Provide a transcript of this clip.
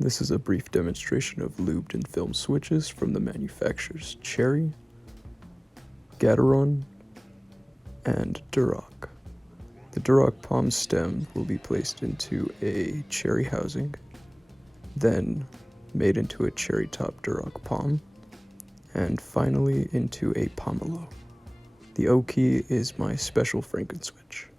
This is a brief demonstration of lubed and film switches from the manufacturers Cherry, Gateron, and Durock. The Durock POM stem will be placed into a Cherry housing, then made into a cherry top Durock POM, and finally into a pommallow. The O key is my special Frankenswitch.